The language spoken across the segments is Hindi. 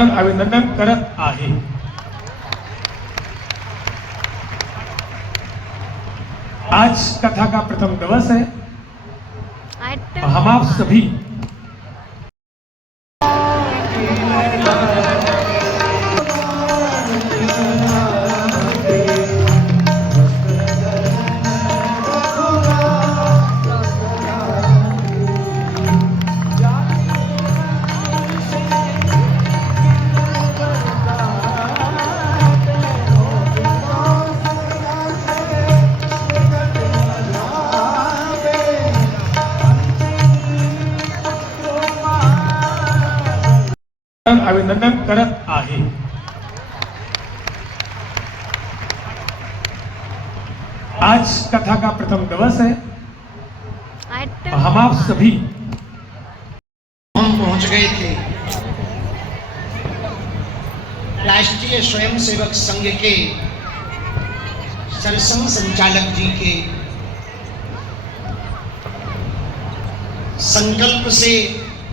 अभिनंदन करत आहे। आज कथा का प्रथम दिवस है। हम आप सभी अभिनंदन करत आहे। आज कथा का प्रथम दिवस है। हम आप सभी हम पहुंच गए थे राष्ट्रीय स्वयंसेवक संघ के सरसंघ संचालक जी के संकल्प से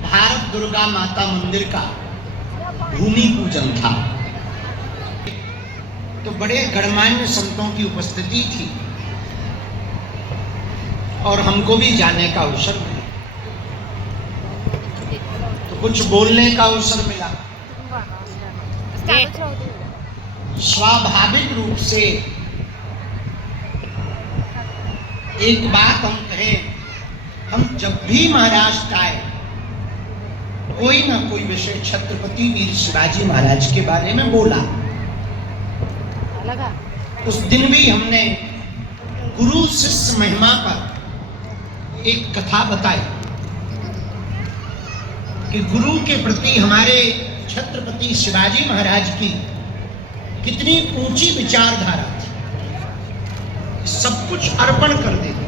भारत दुर्गा माता मंदिर का भूमि पूजन था। तो बड़े गणमान्य संतों की उपस्थिति थी और हमको भी जाने का अवसर मिला, तो कुछ बोलने का अवसर मिला। स्वाभाविक रूप से एक बात हम कहें, हम जब भी महाराष्ट्र आए कोई ना कोई विषय छत्रपति वीर शिवाजी महाराज के बारे में बोला। उस दिन भी हमने गुरु शिष्य महिमा पर एक कथा बताई कि गुरु के प्रति हमारे छत्रपति शिवाजी महाराज की कितनी ऊंची विचारधारा थी, सब कुछ अर्पण कर देते।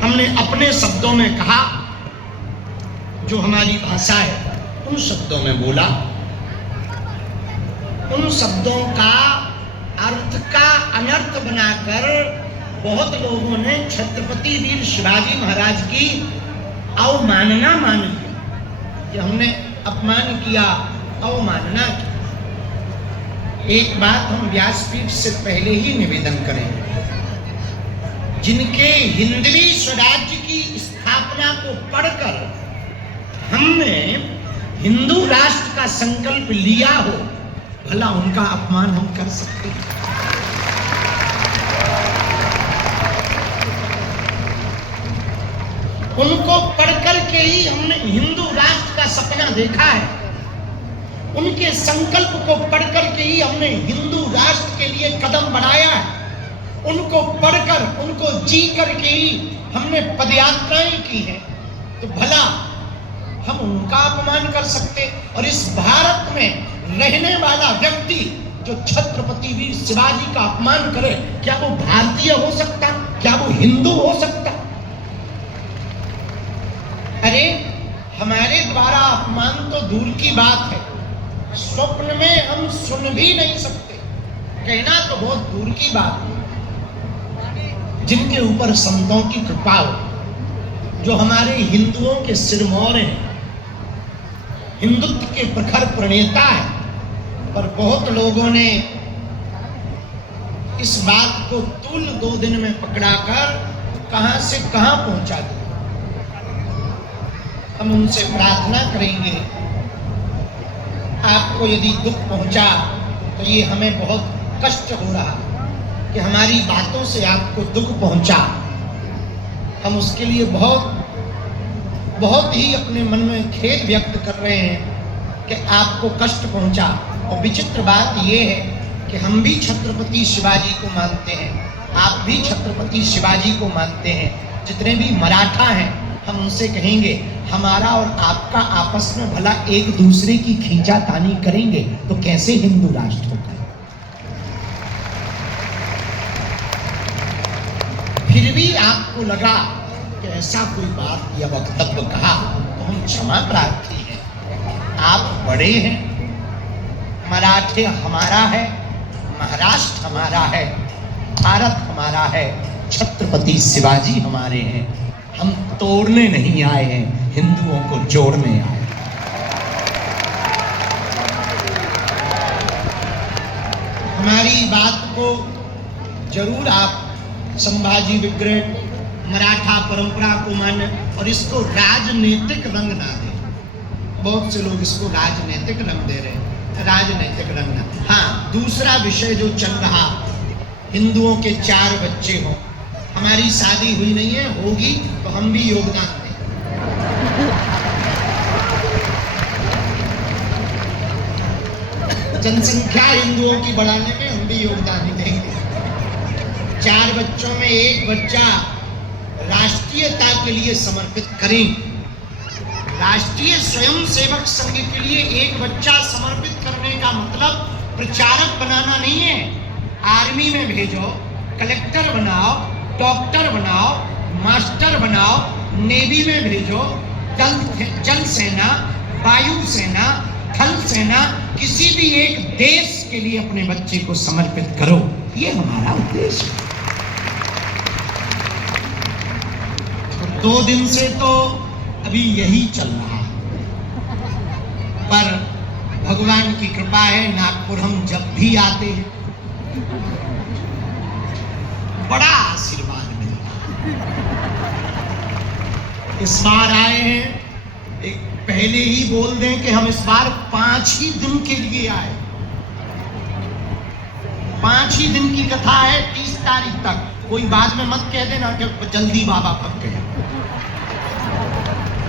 हमने अपने शब्दों में कहा, जो हमारी भाषा है उन शब्दों में बोला। उन शब्दों का अर्थ का अनर्थ बनाकर बहुत लोगों ने छत्रपति वीर शिवाजी महाराज की अवमानना मान ली कि हमने अपमान किया, अवमानना की। एक बात हम व्यासपीठ से पहले ही निवेदन करें, जिनके हिंदवी स्वराज्य की स्थापना को पढ़कर हमने हिंदू राष्ट्र का संकल्प लिया हो, भला उनका अपमान हम कर सकते हैं? उनको पढ़कर के ही हमने हिंदू राष्ट्र का सपना देखा है। उनके संकल्प को पढ़कर के ही हमने हिंदू राष्ट्र के लिए कदम बढ़ाया है। उनको पढ़कर, उनको जी करके ही हमने पदयात्राएं की हैं। तो भला हम उनका अपमान कर सकते? और इस भारत में रहने वाला व्यक्ति जो छत्रपति वीर शिवाजी का अपमान करे, क्या वो भारतीय हो सकता? क्या वो हिंदू हो सकता? अरे हमारे द्वारा अपमान तो दूर की बात है, स्वप्न में हम सुन भी नहीं सकते, कहना तो बहुत दूर की बात है। जिनके ऊपर संतों की कृपा हो, जो हमारे हिंदुओं के सिरमौर हैं, हिंदुत्व के प्रखर प्रणेता है, पर बहुत लोगों ने इस बात को तुल 2 दिन में पकड़ाकर कहां से कहां पहुंचा दिया। हम उनसे प्रार्थना करेंगे, आपको यदि दुख पहुंचा तो ये हमें बहुत कष्ट हो रहा कि हमारी बातों से आपको दुख पहुंचा। हम उसके लिए बहुत ही अपने मन में खेद व्यक्त कर रहे हैं कि आपको कष्ट पहुंचा। और विचित्र बात यह है कि हम भी छत्रपति शिवाजी को मानते हैं, आप भी छत्रपति शिवाजी को मानते हैं। जितने भी मराठा हैं, हम उनसे कहेंगे, हमारा और आपका आपस में भला एक दूसरे की खींचातानी करेंगे तो कैसे हिंदू राष्ट्र होगा? फिर भी आपको लगा कि ऐसा कोई बात या वक्तव्य कहा तो हम क्षमा प्रार्थी हैं। आप बड़े हैं, मराठे हमारा है, महाराष्ट्र हमारा है, भारत हमारा है, छत्रपति शिवाजी हमारे हैं। हम तोड़ने नहीं आए हैं, हिंदुओं को जोड़ने आए। हमारी बात को जरूर आप संभाजी विग्रह मराठा परंपरा को माने और इसको राजनीतिक रंग ना दें। बहुत से लोग इसको राजनीतिक रंग दे रहे हैं, राजनीतिक रंग ना। हाँ, दूसरा विषय जो चल रहा, हिंदुओं के 4 बच्चे हों। हमारी शादी हुई नहीं है, होगी तो हम भी योगदान दें। जनसंख्या हिंदुओं की बढ़ाने में हम भी योगदान देंगे। 4 बच्चों में एक बच्चा राष्ट्रीयता के लिए समर्पित करें। राष्ट्रीय स्वयंसेवक संघ के लिए एक बच्चा समर्पित करने का मतलब प्रचारक बनाना नहीं है। आर्मी में भेजो, कलेक्टर बनाओ, डॉक्टर बनाओ, मास्टर बनाओ, नेवी में भेजो, जल सेना, वायु सेना, थल सेना, किसी भी एक देश के लिए अपने बच्चे को समर्पित करो, ये हमारा उद्देश्य है। 2 दिन से तो अभी यही चल रहा है, पर भगवान की कृपा है, नागपुर हम जब भी आते हैं बड़ा आशीर्वाद मिलता है। इस बार आए हैं, एक पहले ही बोल दें कि हम इस बार 5 ही दिन के लिए आए। 5 ही दिन की कथा है, 30 तारीख तक। कोई बाद में मत कह देना कि जल्दी बाबा पक गए।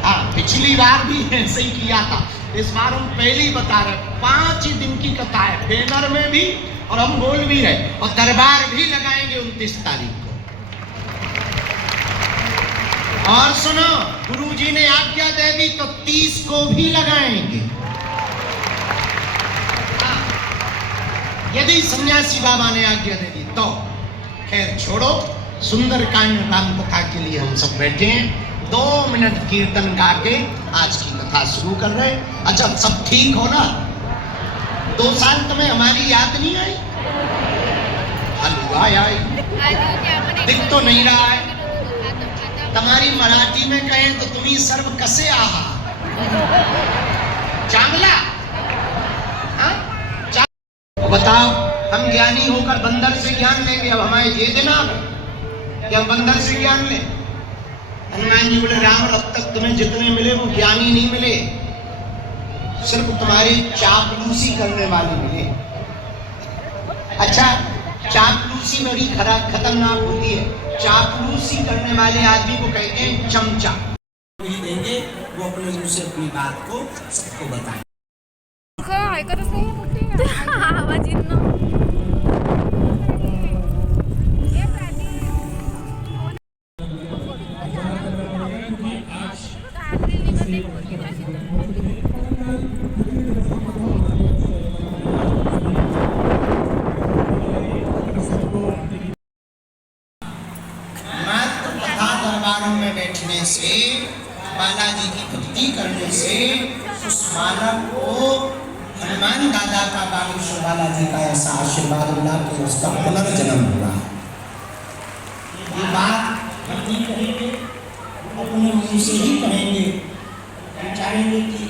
हाँ, पिछली बार भी ऐसे ही किया था, इस बार हम पहले ही बता रहे, 5 ही दिन की कथा है। बैनर में भी और हम बोल भी रहे, और दरबार भी लगाएंगे 29 तारीख को। और सुनो, गुरुजी ने आज्ञा दे दी तो 30 को भी लगाएंगे। यदि सन्यासी बाबा ने आज्ञा दे दी तो। खैर छोड़ो, सुंदरकांड राम कथा के लिए हम सब बैठे हैं। 2 मिनट कीर्तन गा के आज की कथा शुरू कर रहे हैं। अच्छा, सब ठीक हो ना? 2 साल तुम्हें हमारी याद नहीं आई? हलवा आई, दिख तो नहीं रहा है। तुम्हारी मराठी में कहें तो तुम्ही सर्व कसे आहा चांगला। बताओ, हम ज्ञानी होकर बंदर से ज्ञान लेंगे? अब हमारे ये देना कि हम बंदर से ज्ञान लें। हनुमान जी बोले, राम अब तक तुम्हें जितने मिले वो ज्ञानी नहीं मिले, सिर्फ तुम्हारी चापलूसी करने वाले मिले। अच्छा, चापलूसी मेरी खतरनाक होती है। चापलूसी करने वाले आदमी को कहते हैं चमचा। देंगे वो अपने मुंह से अपनी बात को सबको बताएं। से बालाजी की भक्ति करने से उस मानव को हनुमान दादा का बागेश्वर बालाजी का ऐसा आशीर्वाद मिला कि उसका पुनर्जन्म हुआ। ये बात हम नहीं कहेंगे, अपने मुंह से ही कहेंगे। चाहेंगे कि